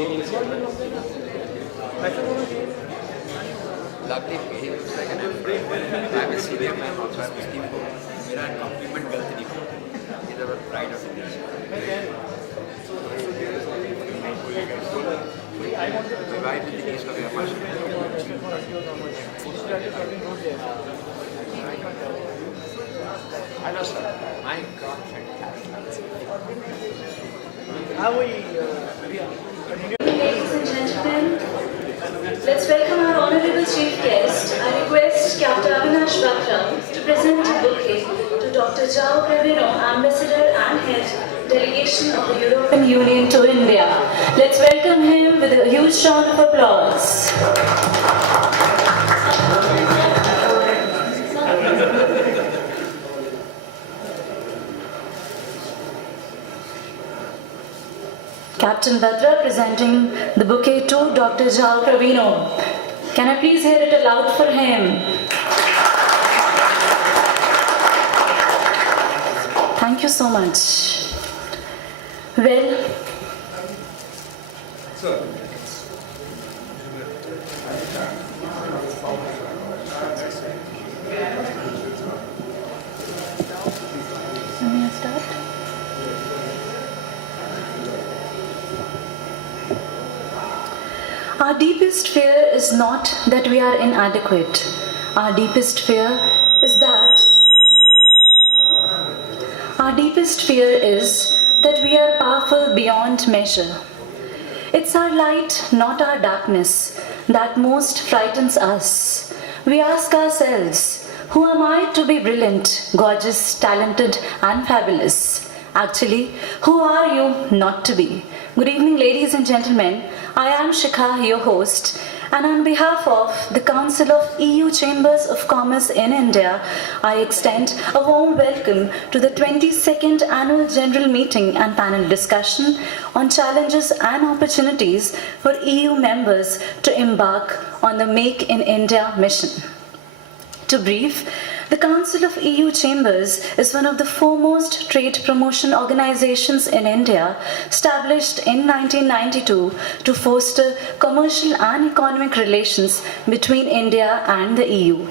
Lovely. He looks like an emperor. I'm a senior man also. I'm looking for मेरा compliment गलत नहीं हो. He's our pride of India. Revive in the east of your passion. Hello, sir. My God, fantastic. Ladies and gentlemen, let's welcome our honorable chief guest. I request Captain Avinash Batra to present a bouquet to Dr. Jao Pravino, Ambassador and Head Delegation of the European Union to India. Let's welcome him with a huge round of applause. Captain Batra presenting the bouquet to Dr. Jao Pravino. Can I please hear it aloud for him? Thank you so much. Well, may I start? Our deepest fear is not that we are inadequate. Our deepest fear is that we are powerful beyond measure. It's our light, not our darkness, that most frightens us. We ask ourselves, who am I to be brilliant, gorgeous, talented, and fabulous? Actually, who are you not to be? Good evening, ladies and gentlemen. I am Shikha, your host, and on behalf of the Council of EU Chambers of Commerce in India, I extend a warm welcome to the 22nd Annual General Meeting and Panel Discussion on Challenges and Opportunities for EU members to embark on the Make in India mission. To brief, the Council of EU Chambers is one of the foremost trade promotion organizations in India, established in 1992 to foster commercial and economic relations between India and the EU.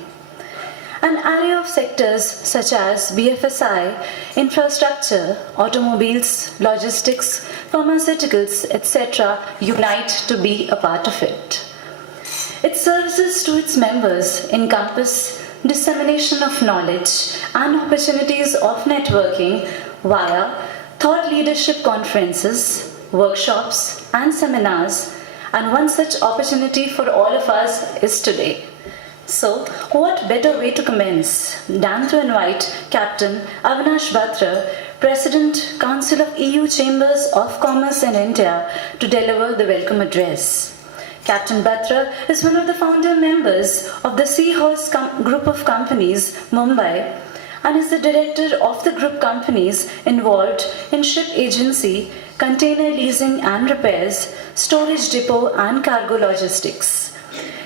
An array of sectors such as BFSI, infrastructure, automobiles, logistics, pharmaceuticals, etc. unite to be a part of it. Its services to its members encompass dissemination of knowledge and opportunities of networking via thought leadership conferences, workshops, and seminars, and one such opportunity for all of us is today. So, what better way to commence than to invite Captain Avinash Batra, President, Council of EU Chambers of Commerce in India, to deliver the welcome address. Captain Batra is one of the founder members of the Seahorse Group of Companies, Mumbai, and is the director of the group companies involved in ship agency, container leasing and repairs, storage depot and cargo logistics.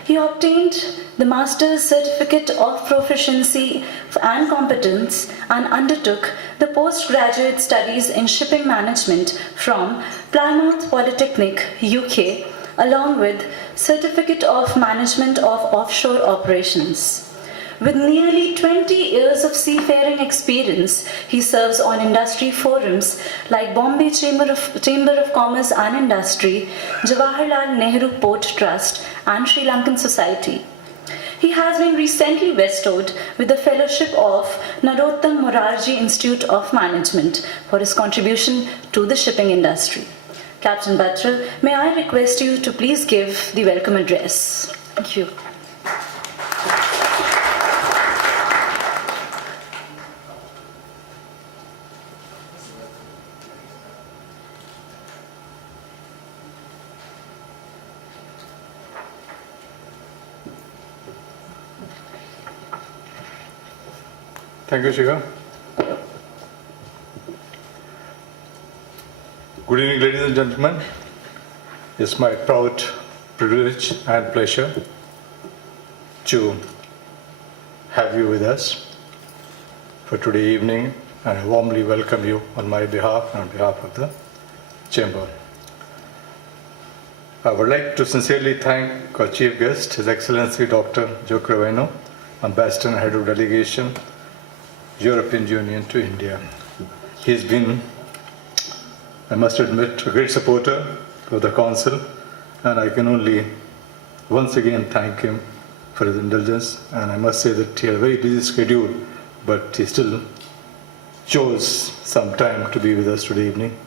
He obtained the Master's Certificate of Proficiency and Competence and undertook the postgraduate studies in shipping management from Plymouth Polytechnic, UK, along with Certificate of Management of Offshore Operations. With nearly 20 years of seafaring experience, he serves on industry forums like Bombay Chamber of Commerce and Industry, Jawaharlal Nehru Port Trust, and Sri Lankan Society. He has been recently bestowed with the fellowship of Narottam Morarji Institute of Management for his contribution to the shipping industry. Captain Batra, may I request you to please give the welcome address. Thank you. Thank you, Shikha. Good evening, ladies and gentlemen. It's my proud privilege and pleasure to have you with us for today evening, and I warmly welcome you on my behalf and on behalf of the Chamber. I would like to sincerely thank our chief guest, His Excellency Dr. Joe Craveno, Ambassador and Head of Delegation, European Union to India. He's been, I must admit, a great supporter of the Council, and I can only once again thank him for his indulgence. And I must say that he had a very busy schedule, but he still chose some time to be with us today evening.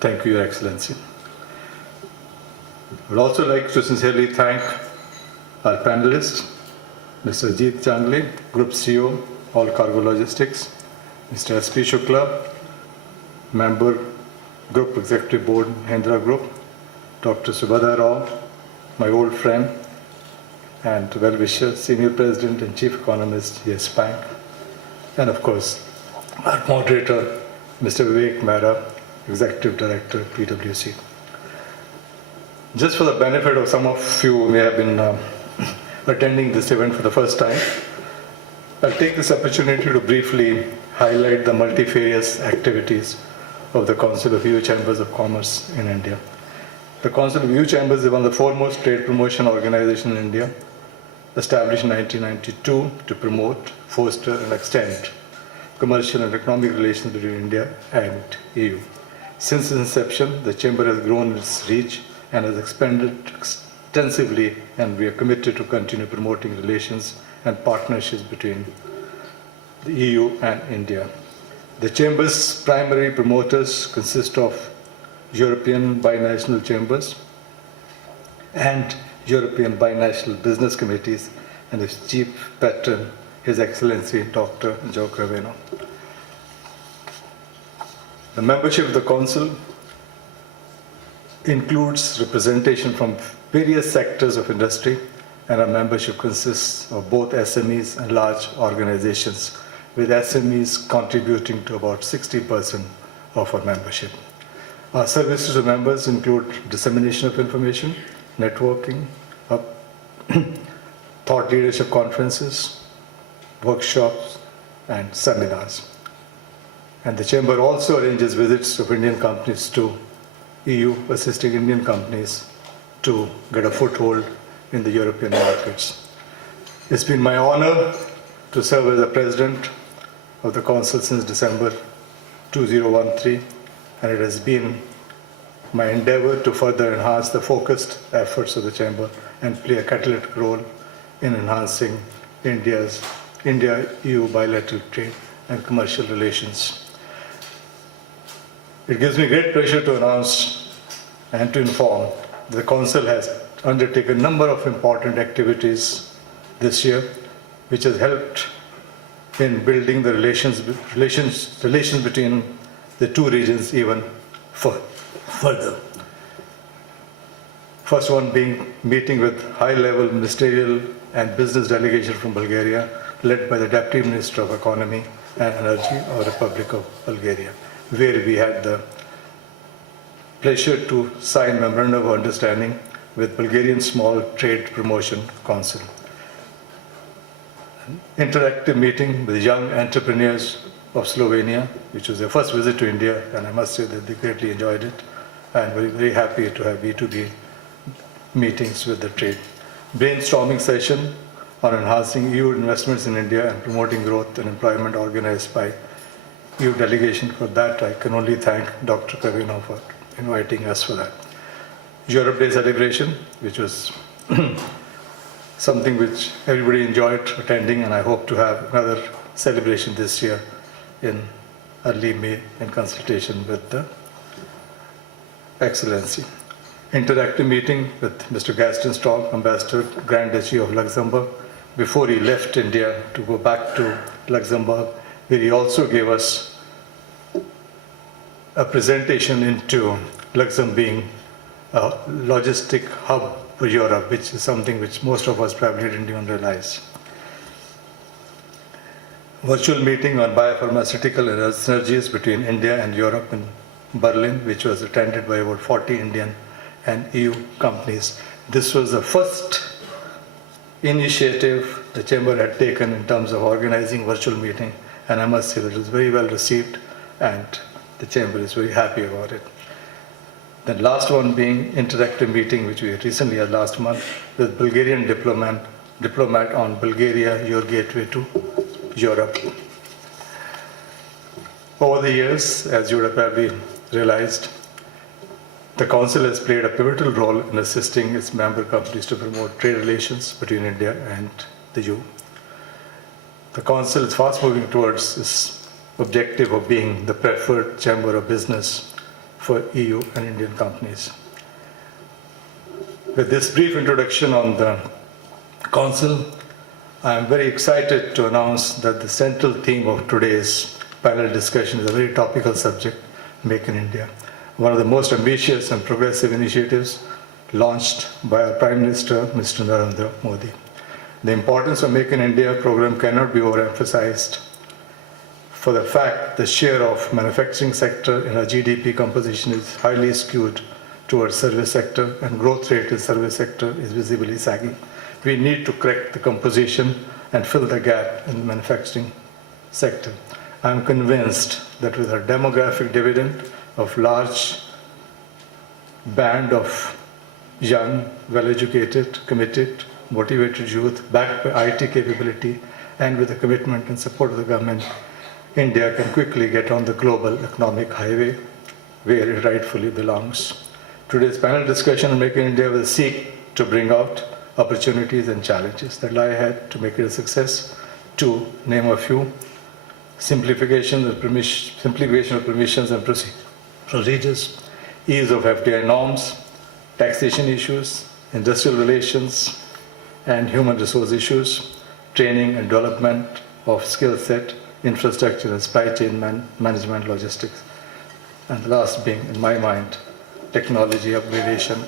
Thank you, Your Excellency. I would also like to sincerely thank our panelists, Mr. Ajit Changle, Group CEO, All Cargo Logistics, Mr. S.P. Shukla, Member, Group Executive Board, Mahindra Group, Dr. Subhadra Rao, my old friend and well-wisher, Senior President and Chief Economist, Yes Bank, and of course, our moderator, Mr. Vivek Mehra, Executive Director, PwC. Just for the benefit of some of you who may have been attending this event for the first time, I'll take this opportunity to briefly highlight the multifarious activities of the Council of EU Chambers of Commerce in India. The Council of EU Chambers is one of the foremost trade promotion organizations in India, established in 1992 to promote, foster and extend commercial and economic relations between India and EU. Since its inception, the Chamber has grown its reach and has expanded extensively, and we are committed to continue promoting relations and partnerships between the EU and India. The Chamber's primary promoters consist of European binational chambers and European binational business committees, and its chief patron, His Excellency Dr. Joe Craveno. The membership of the Council includes representation from various sectors of industry, and our membership consists of both SMEs and large organizations, with SMEs contributing to about 60% of our membership. Our services to members include dissemination of information, networking, thought leadership conferences, workshops, and seminars. And the Chamber also arranges visits of Indian companies to EU, assisting Indian companies to get a foothold in the European markets. It's been my honor to serve as the President of the Council since December 2013, and it has been my endeavor to further enhance the focused efforts of the Chamber and play a catalytic role in enhancing India-EU bilateral trade and commercial relations. It gives me great pleasure to announce and to inform that the Council has undertaken a number of important activities this year, which has helped in building the relations between the two regions even further. First one being meeting with high-level ministerial and business delegation from Bulgaria, led by the Deputy Minister of Economy and Energy of the Republic of Bulgaria, where we had the pleasure to sign Memorandum of Understanding with Bulgarian Small Trade Promotion Council. Interactive meeting with young entrepreneurs of Slovenia, which was their first visit to India, and I must say that they greatly enjoyed it, and very, very happy to have B2B meetings with the trade. Brainstorming session on enhancing EU investments in India and promoting growth and employment organized by EU delegation. For that, I can only thank Dr. Craveno for inviting us for that. Europe Day celebration, which was something which everybody enjoyed attending, and I hope to have another celebration this year in early May in consultation with the Excellency. Interactive meeting with Mr. Gaston Stock, Ambassador, Grand Duchy of Luxembourg, before he left India to go back to Luxembourg, where he also gave us a presentation into Luxembourg being a logistic hub for Europe, which is something which most of us probably didn't even realize. Virtual meeting on biopharmaceutical synergies between India and Europe in Berlin, which was attended by about 40 Indian and EU companies. This was the first initiative the Chamber had taken in terms of organizing virtual meeting, and I must say that it was very well received, and the Chamber is very happy about it. The last one being interactive meeting, which we recently had last month with Bulgarian diplomat on Bulgaria, your gateway to Europe. Over the years, as you would have probably realized, the Council has played a pivotal role in assisting its member companies to promote trade relations between India and the EU. The Council is fast moving towards its objective of being the preferred chamber of business for EU and Indian companies. With this brief introduction on the Council, I am very excited to announce that the central theme of today's panel discussion is a very topical subject, Make in India, one of the most ambitious and progressive initiatives launched by our Prime Minister, Mr. Narendra Modi. The importance of Make in India program cannot be overemphasized. For the fact the share of manufacturing sector in our GDP composition is highly skewed towards service sector and growth rate in service sector is visibly sagging. We need to correct the composition and fill the gap in the manufacturing sector. I am convinced that with our demographic dividend of large band of young, well-educated, committed, motivated youth backed by IT capability and with the commitment and support of the government, India can quickly get on the global economic highway where it rightfully belongs. Today's panel discussion on Make in India will seek to bring out opportunities and challenges that lie ahead to make it a success. To name a few: simplification of permissions and procedures, ease of FDI norms, taxation issues, industrial relations and human resource issues, training and development of skill set, infrastructure and supply chain management, logistics, and the last being, in my mind, technology upgradation,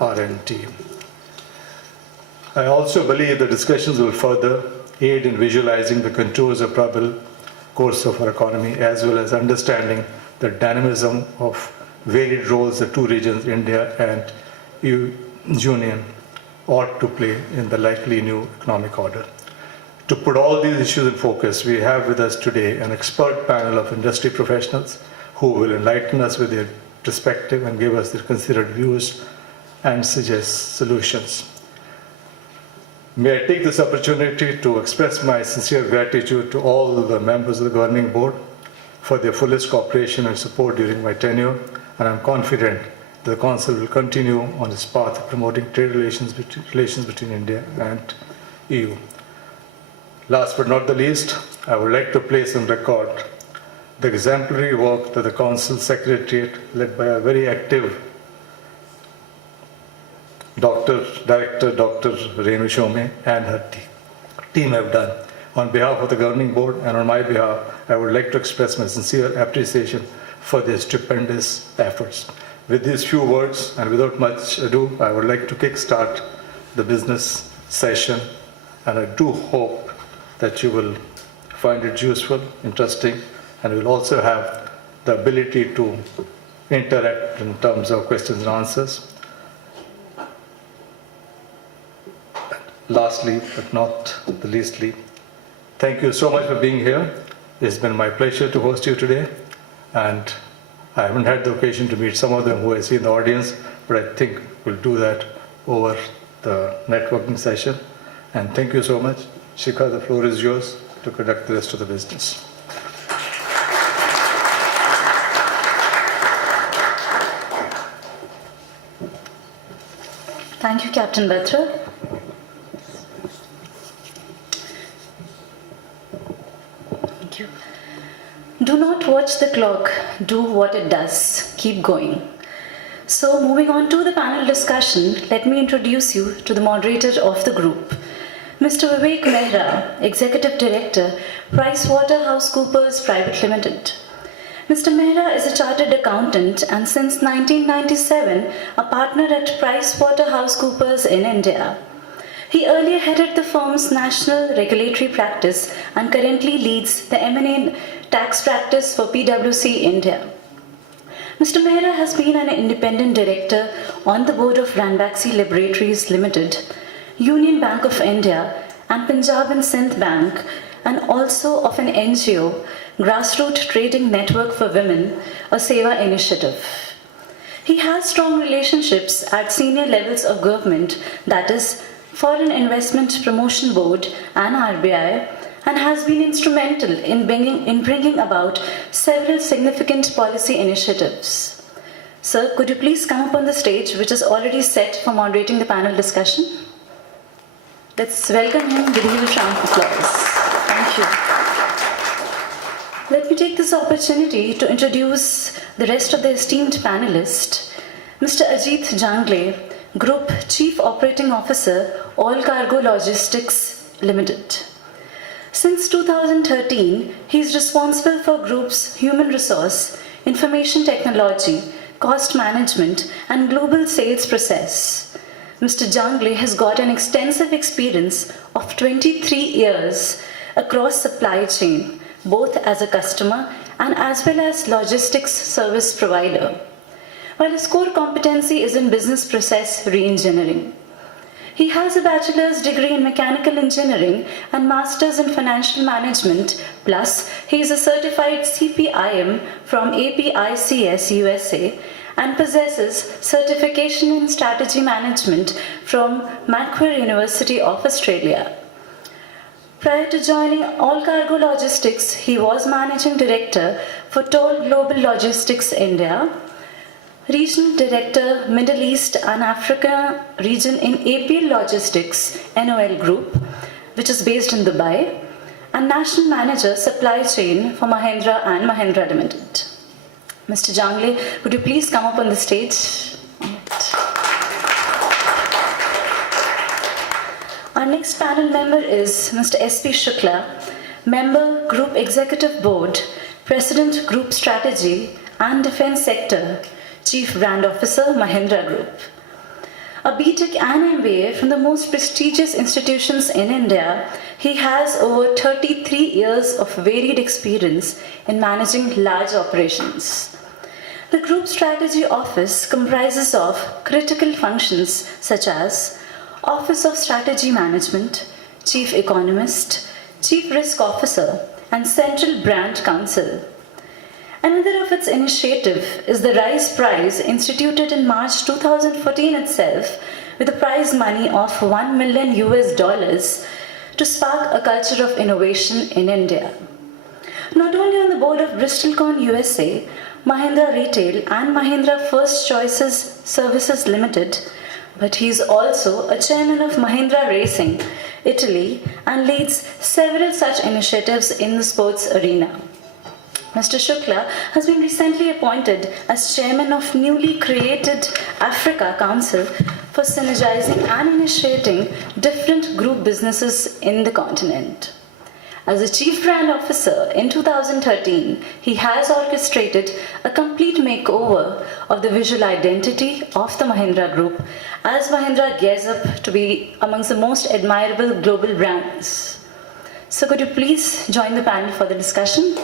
R&D. I also believe the discussions will further aid in visualizing the contours of probable course of our economy, as well as understanding the dynamism of varied roles the two regions, India and EU Union, ought to play in the likely new economic order. To put all these issues in focus, we have with us today an expert panel of industry professionals who will enlighten us with their perspective and give us their considered views and suggest solutions. May I take this opportunity to express my sincere gratitude to all the members of the Governing Board for their fullest cooperation and support during my tenure, and I'm confident that the Council will continue on its path of promoting trade relations between India and EU. Last but not the least, I would like to place on record the exemplary work that the Council Secretariat, led by a very active Director Dr. Renu Shome and her team have done. On behalf of the Governing Board and on my behalf, I would like to express my sincere appreciation for their stupendous efforts. With these few words and without much ado, I would like to kickstart the business session, and I do hope that you will find it useful, interesting, and will also have the ability to interact in terms of questions and answers. Lastly, but not the leastly, thank you so much for being here. It's been my pleasure to host you today, and I haven't had the occasion to meet some of them who I see in the audience, but I think we'll do that over the networking session. And thank you so much. Shikha, the floor is yours to conduct the rest of the business. Thank you, Captain Batra. Thank you. Do not watch the clock, do what it does. Keep going. So, moving on to the panel discussion, let me introduce you to the moderator of the group, Mr. Vivek Mehra, Executive Director, PricewaterhouseCoopers Private Limited. Mr. Mehra is a chartered accountant and since 1997 a partner at PricewaterhouseCoopers in India. He earlier headed the firm's national regulatory practice and currently leads the M&A tax practice for PwC India. Mr. Mehra has been an independent director on the board of Ranbaxy Laboratories Limited, Union Bank of India and Punjab and Sindh Bank, and also of an NGO, Grassroots Trading Network for Women, a Seva initiative. He has strong relationships at senior levels of government, that is, Foreign Investment Promotion Board and RBI, and has been instrumental in bringing about several significant policy initiatives. Sir, could you please come up on the stage, which is already set for moderating the panel discussion? Let's welcome him with a huge round of applause. Thank you. Let me take this opportunity to introduce the rest of the esteemed panelists. Mr. Ajit Jangle, Group Chief Operating Officer, All Cargo Logistics Limited. Since 2013, he is responsible for Group's human resource, information technology, cost management, and global sales process. Mr. Jangle has got an extensive experience of 23 years across supply chain, both as a customer and as well as logistics service provider, while his core competency is in business process re-engineering. He has a bachelor's degree in mechanical engineering and master's in financial management, plus he is a certified CPIM from APICS USA and possesses certification in strategy management from Macquarie University of Australia. Prior to joining All Cargo Logistics, he was Managing Director for Toll Global Logistics India, Regional Director, Middle East and Africa region in APL Logistics NOL Group, which is based in Dubai, and National Manager, Supply Chain for Mahindra and Mahindra Limited. Mr. Jangle, would you please come up on the stage? Our next panel member is Mr. S.P. Shukla, Member, Group Executive Board, President, Group Strategy and Defense Sector, Chief Brand Officer, Mahindra Group. A BTech and MBA from the most prestigious institutions in India, he has over 33 years of varied experience in managing large operations. The Group Strategy Office comprises of critical functions such as Office of Strategy Management, Chief Economist, Chief Risk Officer, and Central Brand Council. Another of its initiative is the RISE Prize, instituted in March 2014 itself, with a prize money of $1 million to spark a culture of innovation in India. Not only on the board of Bristolcon USA, Mahindra Retail and Mahindra First Choices Services Limited, but he is also a chairman of Mahindra Racing, Italy, and leads several such initiatives in the sports arena. Mr. Shukla has been recently appointed as chairman of newly created Africa Council for synergizing and initiating different group businesses in the continent. As a chief brand officer in 2013, he has orchestrated a complete makeover of the visual identity of the Mahindra Group as Mahindra gears up to be amongst the most admirable global brands. So could you please join the panel for the discussion?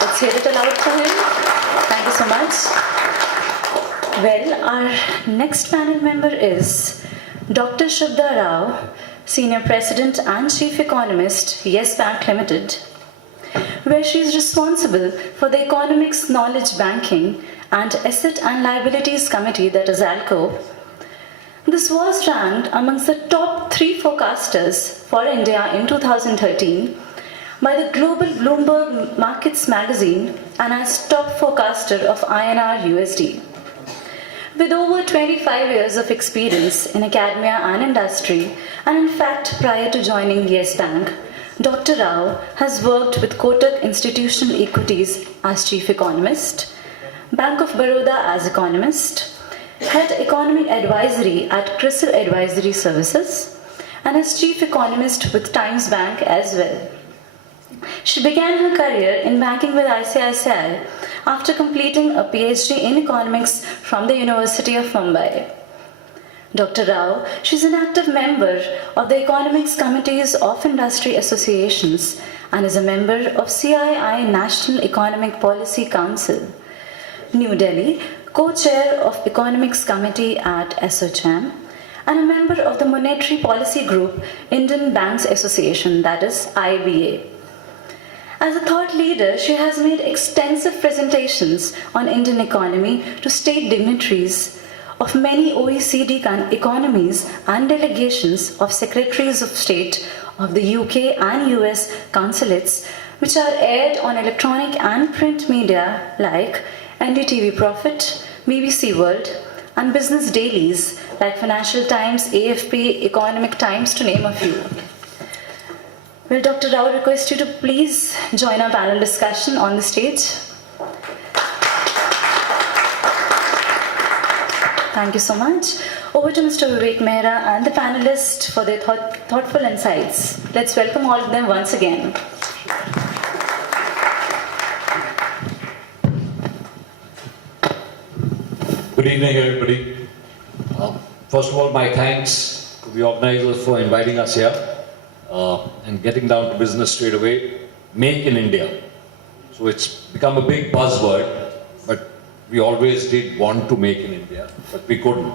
Let's hear it aloud for him. Thank you so much. Well, our next panel member is Dr. Shubhda Rao, Senior President and Chief Economist, Yes Bank Limited, where she is responsible for the Economics Knowledge Banking and Asset and Liabilities Committee, that is ALCO. This was ranked amongst the top 3 forecasters for India in 2013 by the Global Bloomberg Markets magazine and as top forecaster of INR USD. With over 25 years of experience in academia and industry, and in fact prior to joining Yes Bank, Dr. Rao has worked with Kotak Institutional Equities as Chief Economist, Bank of Baroda as Economist, Head Economic Advisory at CRISIL Advisory Services, and as Chief Economist with Times Bank as well. She began her career in banking with ICICI after completing a PhD in economics from the University of Mumbai. Dr. Rao, she's an active member of the Economics Committees of Industry Associations and is a member of CII National Economic Policy Council, New Delhi, co-chair of Economics Committee at ASSOCHAM, and a member of the Monetary Policy Group Indian Banks Association, that is IBA. As a thought leader, she has made extensive presentations on Indian economy to state dignitaries of many OECD economies and delegations of secretaries of state of the UK and US consulates, which are aired on electronic and print media like NDTV Profit, BBC World, and business dailies like Financial Times, AFP, Economic Times, to name a few. Will Dr. Rao request you to please join our panel discussion on the stage? Thank you so much. Over to Mr. Vivek Mehra and the panelists for their thoughtful insights. Let's welcome all of them once again. Good evening, everybody. First of all, my thanks to the organizers for inviting us here and getting down to business straight away. Make in India. So it's become a big buzzword, but we always did want to make in India, but we couldn't.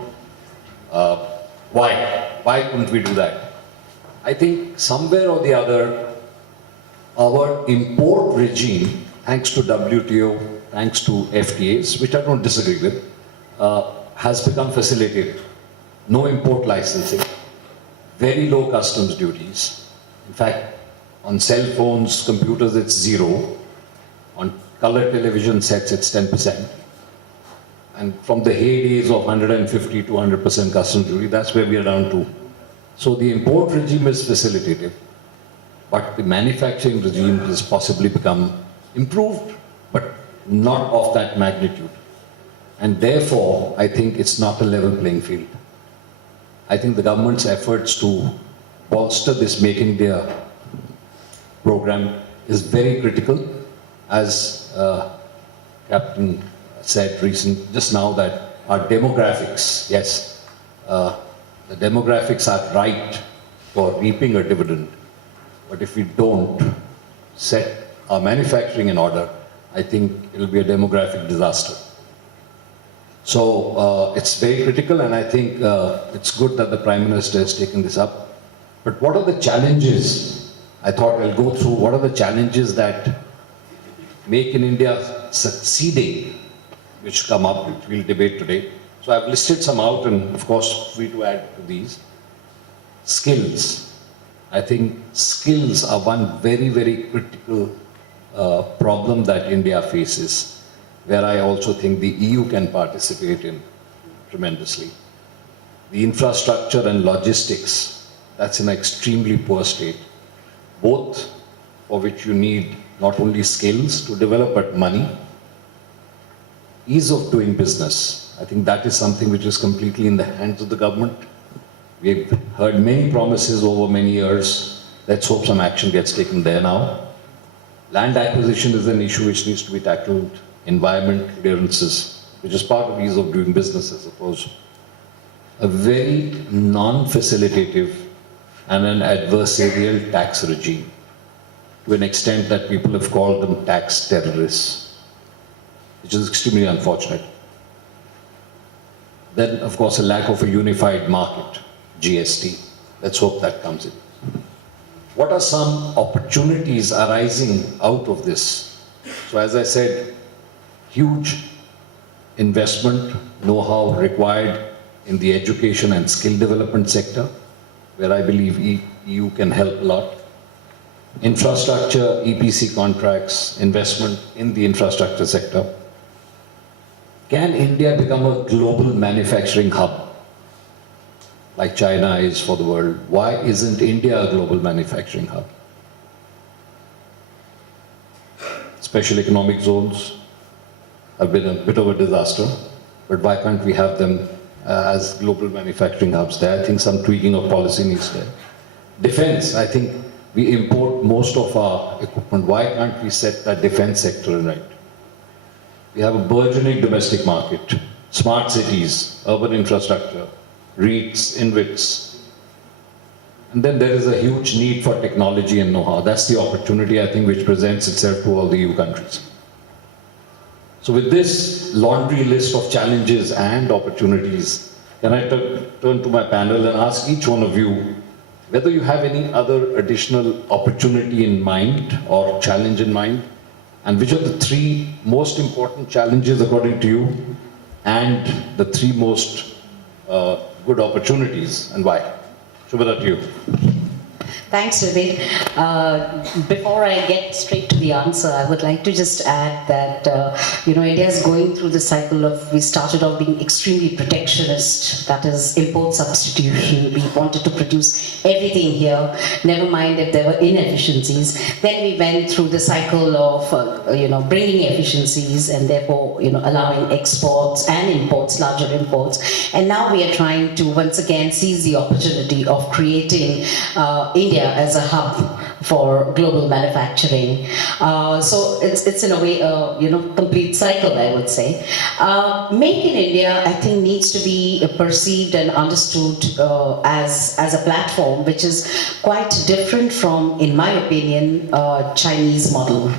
Why? Why couldn't we do that? I think somewhere or the other, our import regime, thanks to WTO, thanks to FTAs, which I don't disagree with, has become facilitated. No import licensing, very low customs duties. In fact, on cell phones, computers, it's 0. On color television sets, it's 10%. And from the heydays of 150 to 100% customs duty, that's where we are down to. So the import regime is facilitative, but the manufacturing regime has possibly become improved, but not of that magnitude. And therefore, I think it's not a level playing field. I think the government's efforts to bolster this Make in India program is very critical. As Captain said just now, that our demographics, yes, the demographics are right for reaping a dividend. But if we don't set our manufacturing in order, I think it'll be a demographic disaster. So it's very critical, and I think it's good that the Prime Minister has taken this up. But what are the challenges? I thought I'll go through what are the challenges that Make in India succeeding, which come up, which we'll debate today. So I've listed some out, and of course, free to add to these. Skills. I think skills are one very, very critical problem that India faces, where I also think the EU can participate in tremendously. The infrastructure and logistics, that's in an extremely poor state, both for which you need not only skills to develop, but money. Ease of doing business. I think that is something which is completely in the hands of the government. We've heard many promises over many years. Let's hope some action gets taken there now. Land acquisition is an issue which needs to be tackled. Environment clearances, which is part of ease of doing business, I suppose. A very non-facilitative and an adversarial tax regime, to an extent that people have called them tax terrorists, which is extremely unfortunate. Then, of course, a lack of a unified market, GST. Let's hope that comes in. What are some opportunities arising out of this? So as I said, huge investment, know-how required in the education and skill development sector, where I believe EU can help a lot. Infrastructure, EPC contracts, investment in the infrastructure sector. Can India become a global manufacturing hub, like China is for the world? Why isn't India a global manufacturing hub? Special economic zones have been a bit of a disaster, but why can't we have them as global manufacturing hubs there? I think some tweaking of policy needs there. Defense, I think we import most of our equipment. Why can't we set that defense sector right? We have a burgeoning domestic market, smart cities, urban infrastructure, REITs, InvITs. And then there is a huge need for technology and know-how. That's the opportunity, I think, which presents itself to all the EU countries. So with this laundry list of challenges and opportunities, can I turn to my panel and ask each one of you whether you have any other additional opportunity in mind or challenge in mind, and which are the three most important challenges according to you, and the three most good opportunities, and why? Shubhra, to you. Thanks, Vivek. Before I get straight to the answer, I would like to just add that, India is going through the cycle of, we started off being extremely protectionist, that is import substitution. We wanted to produce everything here, never mind if there were inefficiencies. Then we went through the cycle of, bringing efficiencies and therefore, allowing exports and imports, larger imports. And now we are trying to once again seize the opportunity of creating India as a hub for global manufacturing. So it's in a way, complete cycle, I would say. Make in India, I think, needs to be perceived and understood as a platform which is quite different from, in my opinion, Chinese model.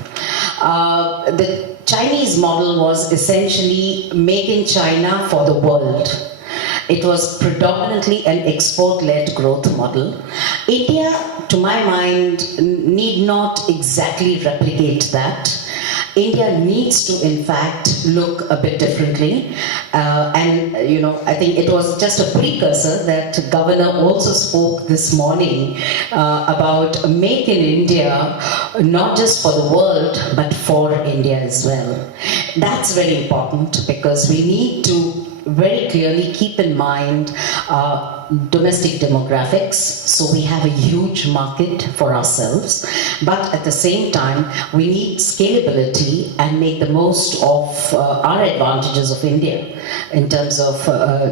The Chinese model was essentially make in China for the world. It was predominantly an export-led growth model. India, to my mind, need not exactly replicate that. India needs to, in fact, look a bit differently. I think it was just a precursor that Governor also spoke this morning about Make in India, not just for the world, but for India as well. That's very important because we need to very clearly keep in mind domestic demographics, so we have a huge market for ourselves, but at the same time we need scalability and make the most of our advantages of India in terms of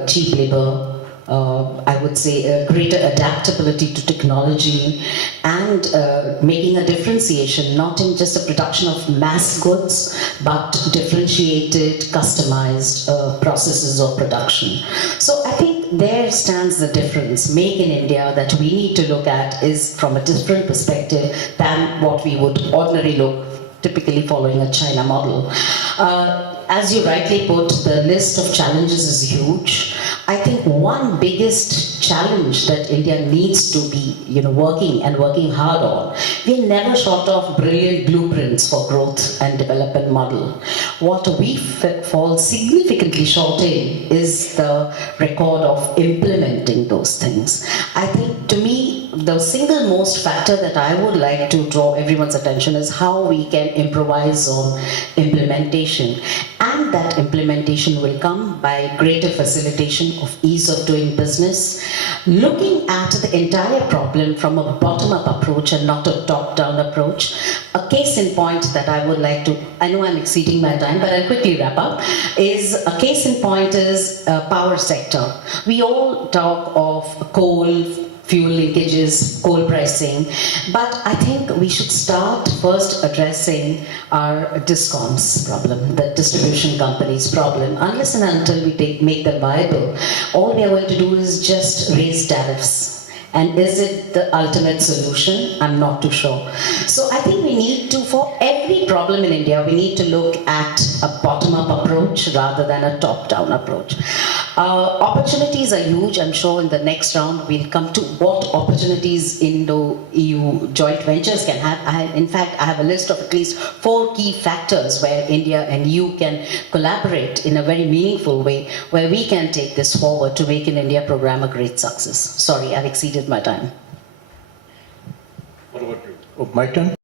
cheap labor, I would say a greater adaptability to technology, and making a differentiation not in just the production of mass goods but differentiated, customized processes of production. So I think there stands the difference. Make in India that we need to look at is from a different perspective than what we would ordinarily look, typically following a China model. As you rightly put, the list of challenges is huge. I think one biggest challenge that India needs to be, working hard on, we're never short of brilliant blueprints for growth and development model. What we fall significantly short in is the record of implementing those things. I think, to me, the single most factor that I would like to draw everyone's attention is how we can improvise on implementation. And that implementation will come by greater facilitation of ease of doing business, looking at the entire problem from a bottom-up approach and not a top-down approach. A case in point that I would like to, I know I'm exceeding my time, but I'll quickly wrap up, is a case in point is power sector. We all talk of coal, fuel linkages, coal pricing, but I think we should start first addressing our DISCOMs problem, the distribution companies problem. Unless and until we make them viable, all we are going to do is just raise tariffs. And is it the ultimate solution? I'm not too sure. So I think we need to, for every problem in India, we need to look at a bottom-up approach rather than a top-down approach. Opportunities are huge. I'm sure in the next round we'll come to what opportunities Indo-EU joint ventures can have. In fact, I have a list of at least 4 key factors where India and EU can collaborate in a very meaningful way, where we can take this forward to make an India program a great success. Sorry, I've exceeded my time. What about you? Oh, my turn?